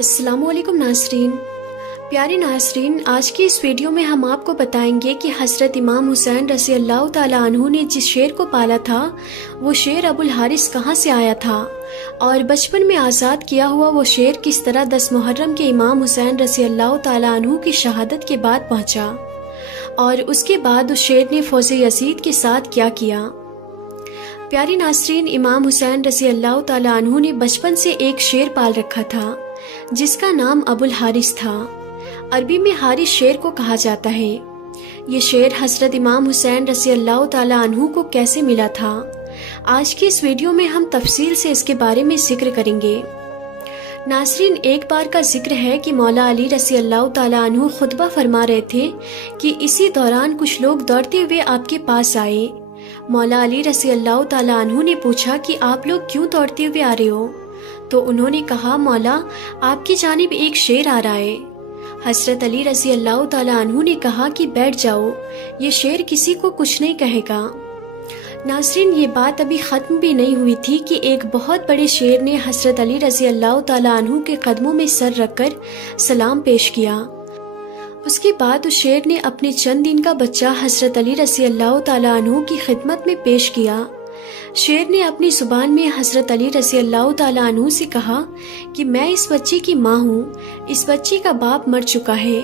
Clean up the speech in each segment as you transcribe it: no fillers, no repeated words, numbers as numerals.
अस्सलाम वालेकुम नाज़रीन। प्यारे नाज़रीन, आज की इस वीडियो में हम आपको बताएंगे कि हज़रत इमाम हुसैन रज़ी अल्लाह ताला अन्हु ने जिस शेर को पाला था वो शेर अबुल हारिस कहाँ से आया था और बचपन में आज़ाद किया हुआ वो शेर किस तरह 10 मुहर्रम के इमाम हुसैन रज़ी अल्लाह ताला अन्हु की शहादत के बाद पहुँचा और उसके बाद उस शेर ने फौज यजीद के साथ क्या किया। प्यारे नाज़रीन, इमाम हुसैन रज़ी अल्लाह ताला अन्हु ने बचपन से एक शेर पाल रखा था जिसका नाम अबुल हारिस था। अरबी में हारिस शेर को कहा जाता है। ये शेर हज़रत इमाम हुसैन रज़ी अल्लाह ताला अन्हु को कैसे मिला था, आज की इस वीडियो में हम तफसील से इसके बारे में जिक्र करेंगे। नाज़रीन, एक बार का जिक्र है कि मौला अली रज़ी अल्लाह ताला अन्हु खुतबा फरमा रहे थे कि इसी दौरान कुछ लोग दौड़ते हुए आपके पास आए। मौला अली रज़ी अल्लाह ताला अन्हु ने पूछा कि आप लोग क्यों दौड़ते हुए आ रहे हो? तो उन्होंने कहा, मौला आपकी जानिब एक शेर आ रहा है। हज़रत अली रज़ी अल्लाह ताला अन्हु ने कहा कि बैठ जाओ, ये शेर किसी को कुछ नहीं कहेगा। नाज़रीन, ये बात अभी ख़त्म भी नहीं हुई थी कि एक बहुत बड़े शेर ने हज़रत अली रज़ी अल्लाह ताला अन्हु के कदमों में सर रखकर सलाम पेश किया। उसके बाद उस शेर ने अपने चंद दिन का बच्चा हज़रत अली रज़ी अल्लाह ताला अन्हु की खिदमत में पेश किया। शेर ने अपनी ज़ुबान में हज़रत अली रज़ी अल्लाह ताला अन्हु से कहा कि मैं इस बच्चे की माँ हूँ, इस बच्चे का बाप मर चुका है।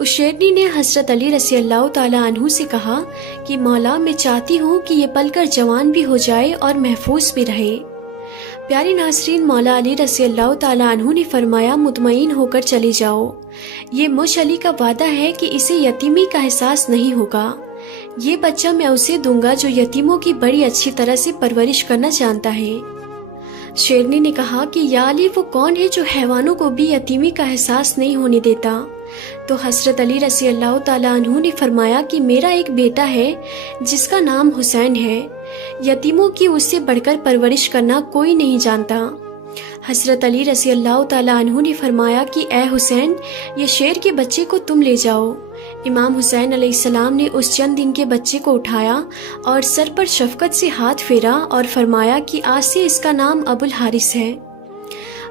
उस शेरनी ने हज़रत अली रज़ी अल्लाह ताला अन्हु से कहा कि मौला, मैं चाहती हूँ कि ये पलकर जवान भी हो जाए और महफूज भी रहे। प्यारे नाज़रीन, मौला अली रज़ी अल्लाह ताला अन्हु ने फरमाया, मुतमईन होकर चले जाओ, ये मुझ अली का वादा है कि इसे यतीमी का एहसास नहीं होगा। ये बच्चा मैं उसे दूंगा जो यतीमों की बड़ी अच्छी तरह से परवरिश करना जानता है। शेरनी ने कहा कि या अली, वो कौन है जो हैवानों को भी यतीमी का एहसास नहीं होने देता? तो हज़रत अली रज़ी अल्लाह ताला अन्हु ने फरमाया कि मेरा एक बेटा है जिसका नाम हुसैन है, यतीमों की उससे बढ़कर परवरिश करना कोई नहीं जानता। हज़रत अली रज़ी अल्लाह ताला अन्हु ने फरमाया कि ए हुसैन, ये शेर के बच्चे को तुम ले जाओ। इमाम हुसैन अलैहिस्सलाम ने उस चंद दिन के बच्चे को उठाया और सर पर शफकत से हाथ फेरा और फरमाया कि आज से इसका नाम अबुल हारिस है।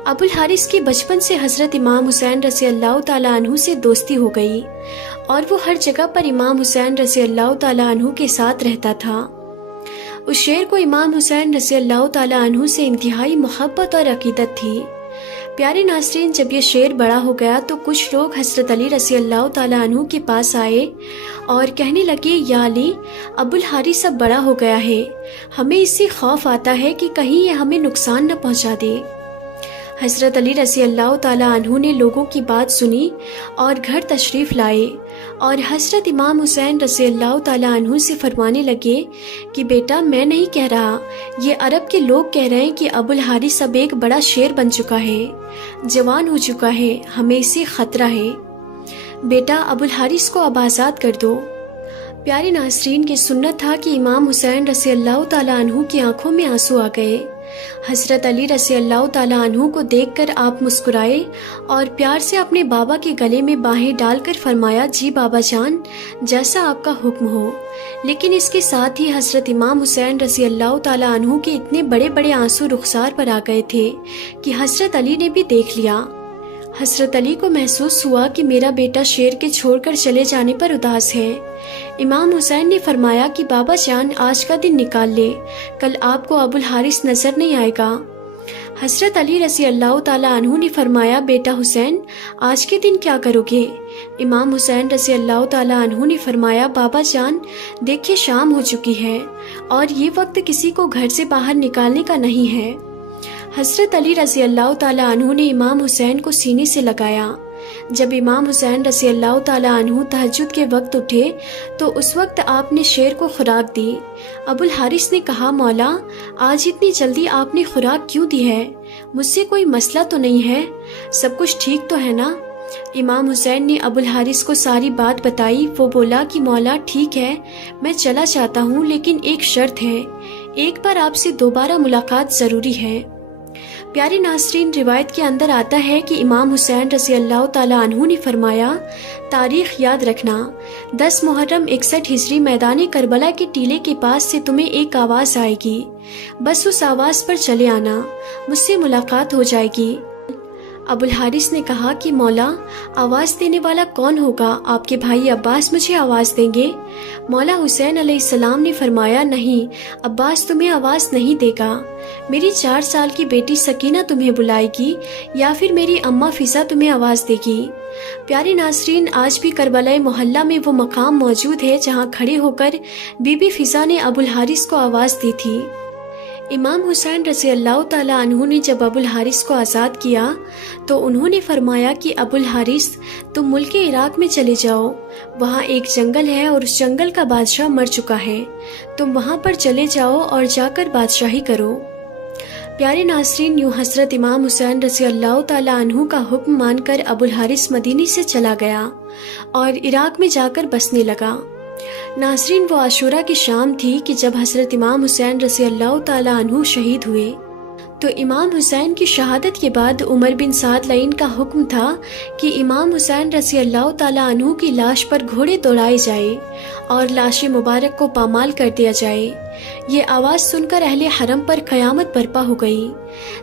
अबुल हारिस की बचपन से हज़रत इमाम हुसैन रज़ी अल्लाह ताला अन्हु से दोस्ती हो गई और वो हर जगह पर इमाम हुसैन रज़ी अल्लाह ताला अन्हु के साथ रहता था। उस शेर को इमाम हुसैन रज़ी अल्लाह ताला अन्हु से इंतहाई मोहब्बत और अकीदत थी। प्यारे नाज़रीन, जब ये शेर बड़ा हो गया तो कुछ लोग हज़रत अली रज़ी अल्लाह ताला अन्हु के पास आए और कहने लगे, या अली, अबुल हारिस अब बड़ा हो गया है, हमें इससे खौफ आता है कि कहीं ये हमें नुकसान न पहुंचा दे। हज़रत अली रज़ी अल्लाह ताला अन्हु ने लोगों की बात सुनी और घर तशरीफ़ लाए और हज़रत इमाम हुसैन रज़ी अल्लाह ताला अन्हु से फरमाने लगे कि बेटा, मैं नहीं कह रहा, ये अरब के लोग कह रहे हैं कि अबुल हारिस अब एक बड़ा शेर बन चुका है, जवान हो चुका है, हमें इससे ख़तरा है। बेटा, अबुल हारिस को अब आज़ाद कर दो। प्यारे नाज़रीन, की सुन्नत था कि इमाम हुसैन रज़ी अल्लाह ताला अन्हु की आंखों में आंसू आ गए। हज़रत अली रज़ी अल्लाह ताला अन्हु को देखकर आप मुस्कुराए और प्यार से अपने बाबा के गले में बाहें डालकर फरमाया, जी बाबा जान, जैसा आपका हुक्म हो। लेकिन इसके साथ ही हज़रत इमाम हुसैन रज़ी अल्लाह ताला अन्हु के इतने बड़े बड़े आंसू रुखसार पर आ गए थे कि हज़रत अली ने भी देख लिया। हज़रत अली को महसूस हुआ कि मेरा बेटा शेर के छोड़कर चले जाने पर उदास है। इमाम हुसैन ने फरमाया कि बाबा जान, आज का दिन निकाल ले, कल आपको अबुल हारिस नजर नहीं आएगा। हज़रत अली रज़ी अल्लाह ताला अन्हु ने फरमाया, बेटा हुसैन, आज के दिन क्या करोगे? इमाम हुसैन रज़ी अल्लाह ताला अन्हु ने फरमाया, बाबा जान, देखिए शाम हो चुकी है और ये वक्त किसी को घर से बाहर निकालने का नहीं है। हज़रत अली रज़ी अल्लाह ताला अन्हु ने इमाम हुसैन को सीने से लगाया। जब इमाम हुसैन रज़ी अल्लाह ताला अन्हु तहज्जुद के वक्त उठे तो उस वक्त आपने शेर को खुराक दी। अबुल हारिस ने कहा, मौला, आज इतनी जल्दी आपने खुराक क्यों दी है? मुझसे कोई मसला तो नहीं है? सब कुछ ठीक तो है ना? इमाम हुसैन ने अबुल हारिस को सारी बात बताई। वो बोला कि मौला, ठीक है, मैं चला जाता हूँ, लेकिन एक शर्त है, एक बार आपसे दोबारा मुलाकात ज़रूरी है। प्यारे नाज़रीन, रिवायत के अंदर आता है कि इमाम हुसैन रज़ी अल्लाह ताला अन्हु ने फरमाया, तारीख याद रखना, 10 मुहर्रम 61 हिजरी मैदान करबला के टीले के पास से तुम्हें एक आवाज़ आएगी, बस उस आवाज़ पर चले आना, मुझसे मुलाकात हो जाएगी। ابوالحارث نے کہا کہ مولا آواز دینے والا کون ہوگا؟ آپ کے بھائی عباس مجھے آواز دیں گے؟ مولا حسین علیہ السلام نے فرمایا نہیں، عباس تمہیں آواز نہیں دے گا، میری 4 سال کی بیٹی سکینہ تمہیں بلائے گی یا پھر میری اماں فضا تمہیں آواز دے گی۔ پیارے ناظرین، آج بھی کربلا محلہ میں وہ مقام موجود ہے جہاں کھڑے ہو کر بی بی فضا نے ابوالحارث کو آواز دی تھی۔ امام حسین رضی اللہ تعالیٰ عنہ نے جب ابوالحارث کو آزاد کیا تو انہوں نے فرمایا کہ ابوالحارث تم ملک عراق میں چلے جاؤ، وہاں ایک جنگل ہے اور اس جنگل کا بادشاہ مر چکا ہے، تم وہاں پر چلے جاؤ اور جا کر بادشاہی کرو۔ پیارے ناظرین، یوں حضرت امام حسین رضی اللہ تعالیٰ عنہ کا حکم مان کر ابوالحارث مدینے سے چلا گیا اور عراق میں جا کر بسنے لگا۔ ناظرین، وہ عاشورہ کی شام تھی کہ جب حضرت امام حسین رضی اللہ تعالیٰ عنہ شہید ہوئے، تو امام حسین کی شہادت کے بعد عمر بن سعد لعین کا حکم تھا کہ امام حسین رضی اللہ تعالیٰ عنہ کی لاش پر گھوڑے دوڑائے جائے اور لاش مبارک کو پامال کر دیا جائے۔ یہ آواز سن کر اہل حرم پر قیامت برپا ہو گئی۔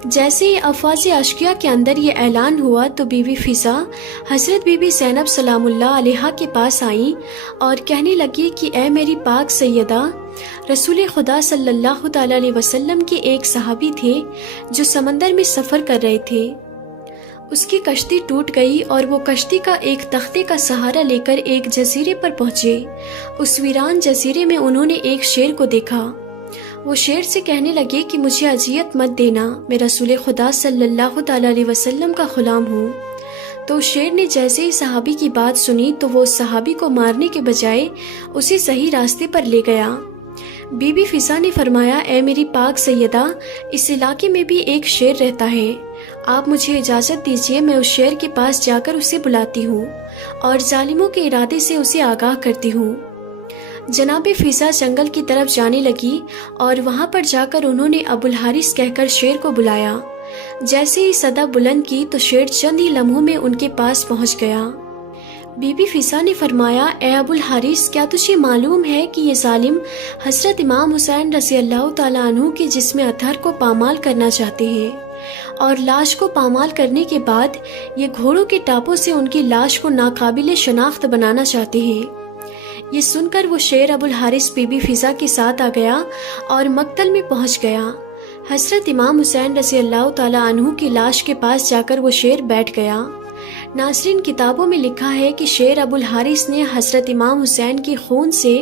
جیسے ہی افواج اشقیاء کے اندر یہ اعلان ہوا تو بی بی فضا حضرت بی بی زینب سلام اللہ علیہا کے پاس آئیں اور کہنے لگی کہ اے میری پاک سیدہ، رسول خدا صلی اللہ تعالی علیہ وسلم کے ایک صحابی تھے جو سمندر میں سفر کر رہے تھے، اس کی کشتی ٹوٹ گئی اور وہ کشتی کا ایک تختے کا سہارا لے کر ایک جزیرے پر پہنچے۔ اس ویران جزیرے میں انہوں نے ایک شیر کو دیکھا۔ وہ شیر سے کہنے لگے کہ مجھے اذیت مت دینا، میں رسول خدا صلی اللہ تعالی علیہ وسلم کا غلام ہوں۔ تو شیر نے جیسے ہی صحابی کی بات سنی تو وہ صحابی کو مارنے کے بجائے اسے صحیح راستے پر لے گیا۔ بی بی فضا نے فرمایا، اے میری پاک سیدہ، اس علاقے میں بھی ایک شیر رہتا ہے، آپ مجھے اجازت دیجیے، میں اس شیر کے پاس جا کر اسے بلاتی ہوں اور ظالموں کے ارادے سے اسے آگاہ کرتی ہوں۔ جناب فضا جنگل کی طرف جانے لگی اور وہاں پر جا کر انہوں نے ابوالحارث کہہ کر شیر کو بلایا۔ جیسے ہی صدا بلند کی تو شیر چند ہی لمحوں میں ان کے پاس پہنچ گیا۔ بی بی فضا نے فرمایا، اے ابوالحارث، کیا تجھے معلوم ہے کہ یہ ظالم حضرت امام حسین رضی اللہ تعالیٰ عنہ کے جسم اطہر کو پامال کرنا چاہتے ہیں، اور لاش کو پامال کرنے کے بعد یہ گھوڑوں کے ٹاپوں سے ان کی لاش کو ناقابل شناخت بنانا چاہتے ہیں۔ یہ سن کر وہ شیر ابوالحارث بی بی فضا کے ساتھ آ گیا اور مقتل میں پہنچ گیا۔ حضرت امام حسین رضی اللہ تعالیٰ عنہ کی لاش کے پاس جا کر وہ شیر بیٹھ گیا۔ ناظرین، کتابوں میں لکھا ہے کہ شیر ابوالحارث نے حضرت امام حسین کی خون سے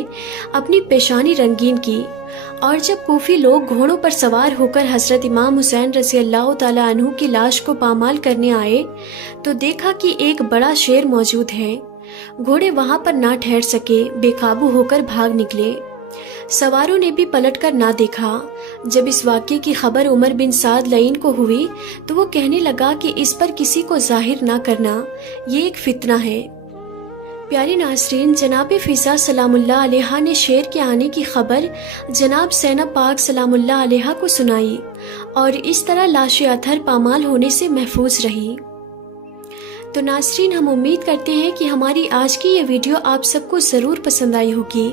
اپنی پیشانی رنگین کی، اور جب کوفی لوگ گھوڑوں پر سوار ہو کر حضرت امام حسین رضی اللہ تعالیٰ عنہ کی لاش کو پامال کرنے آئے تو دیکھا کہ ایک بڑا شیر موجود ہے۔ گھوڑے وہاں پر نہ ٹھہر سکے، بے قابو ہو کر بھاگ نکلے۔ سواروں نے بھی پلٹ کر نہ دیکھا۔ جب اس واقعے کی خبر عمر بن سعد لعین کو ہوئی تو وہ کہنے لگا کہ اس پر کسی کو ظاہر نہ کرنا، یہ ایک فتنہ ہے۔ پیارے ناظرین، جناب فضا سلام اللہ علیہا نے شیر کے آنے کی خبر جناب زینب پاک سلام اللہ علیہا کو سنائی، اور اس طرح لاش اطہر پامال ہونے سے محفوظ رہی۔ تو ناظرین، ہم امید کرتے ہیں کہ ہماری آج کی یہ ویڈیو آپ سب کو ضرور پسند آئی ہوگی۔